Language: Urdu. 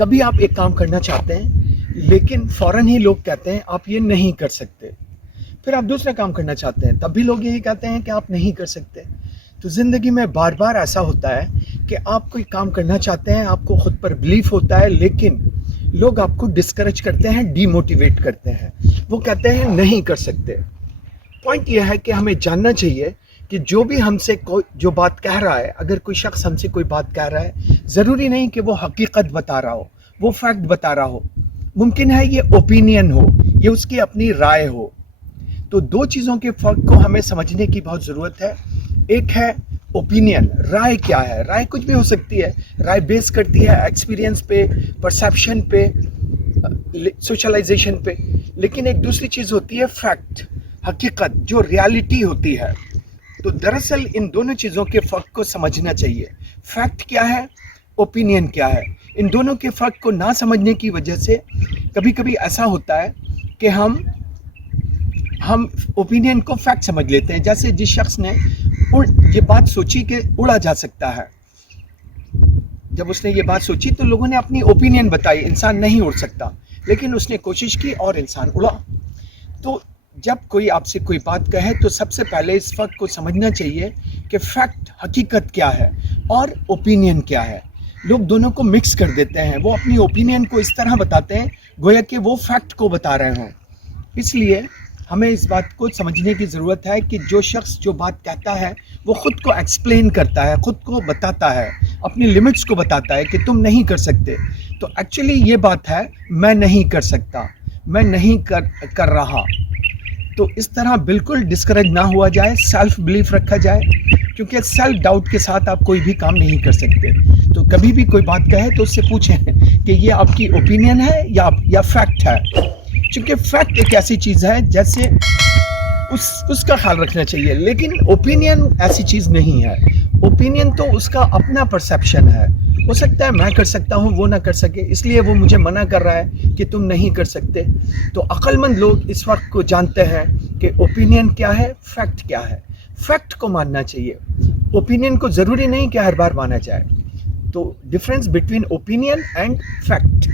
کبھی آپ ایک کام کرنا چاہتے ہیں لیکن فوراً ہی لوگ کہتے ہیں آپ یہ نہیں کر سکتے. پھر آپ دوسرا کام کرنا چاہتے ہیں تب بھی لوگ یہی کہتے ہیں کہ آپ نہیں کر سکتے. تو زندگی میں بار بار ایسا ہوتا ہے کہ آپ کوئی کام کرنا چاہتے ہیں, آپ کو خود پر بلیف ہوتا ہے, لیکن لوگ آپ کو ڈسکریج کرتے ہیں, ڈی موٹیویٹ کرتے ہیں, وہ کہتے ہیں نہیں کر سکتے. پوائنٹ یہ ہے کہ ہمیں جاننا چاہیے کہ جو بھی ہم سے جو بات کہہ رہا ہے, اگر کوئی شخص ہم سے کوئی بات کہہ رہا ہے, ضروری نہیں کہ وہ حقیقت بتا رہا ہو, وہ فیکٹ بتا رہا ہو. ممکن ہے یہ اوپینین ہو, یہ اس کی اپنی رائے ہو. تو دو چیزوں کے فرق کو ہمیں سمجھنے کی بہت ضرورت ہے. ایک ہے اوپینین, رائے کیا ہے. رائے کچھ بھی ہو سکتی ہے, رائے بیس کرتی ہے ایکسپیرینس پہ, پرسیپشن پہ, سوشلائزیشن پہ. لیکن ایک دوسری چیز ہوتی ہے فیکٹ, حقیقت, جو ریالٹی ہوتی ہے. تو دراصل ان دونوں چیزوں کے فرق کو سمجھنا چاہیے. فیکٹ کیا ہے, اوپینین کیا ہے. ان دونوں کے فرق کو نہ سمجھنے کی وجہ سے کبھی کبھی ایسا ہوتا ہے کہ ہم اوپینین کو فیکٹ سمجھ لیتے ہیں. جیسے جس شخص نے یہ بات سوچی کہ اڑا جا سکتا ہے, جب اس نے یہ بات سوچی تو لوگوں نے اپنی اوپینین بتائی, انسان نہیں اڑ سکتا, لیکن اس نے کوشش کی اور انسان اڑا. تو جب کوئی آپ سے کوئی بات کہے تو سب سے پہلے اس فرق کو سمجھنا چاہیے کہ فیکٹ, حقیقت کیا ہے اور اوپینین کیا ہے. لوگ دونوں کو مکس کر دیتے ہیں, وہ اپنی اوپینین کو اس طرح بتاتے ہیں گویا کہ وہ فیکٹ کو بتا رہے ہوں. اس لیے ہمیں اس بات کو سمجھنے کی ضرورت ہے کہ جو شخص جو بات کہتا ہے وہ خود کو ایکسپلین کرتا ہے, خود کو بتاتا ہے, اپنی لمٹس کو بتاتا ہے کہ تم نہیں کر سکتے. تو ایکچولی یہ بات ہے میں نہیں کر سکتا, میں نہیں کر رہا. تو اس طرح بالکل ڈسکریج نہ ہوا جائے, سیلف بلیف رکھا جائے, کیونکہ سیلف ڈاؤٹ کے ساتھ آپ کوئی بھی کام نہیں کر سکتے. تو کبھی بھی کوئی بات کہے تو اس سے پوچھیں کہ یہ آپ کی اوپینین ہے یا فیکٹ ہے. چونکہ فیکٹ ایک ایسی چیز ہے جیسے اس کا خیال رکھنا چاہیے, لیکن اوپینین ایسی چیز نہیں ہے. اوپینین تو اس کا اپنا پرسیپشن ہے. ہو سکتا ہے میں کر سکتا ہوں, وہ نہ کر سکے, اس لیے وہ مجھے منع کر رہا ہے کہ تم نہیں کر سکتے. تو عقل مند لوگ اس وقت کو جانتے ہیں کہ اوپینین کیا ہے, فیکٹ کیا ہے. فیکٹ کو ماننا چاہیے, اوپینین کو ضروری نہیں کہ ہر بار مانا جائے. تو difference between opinion and fact.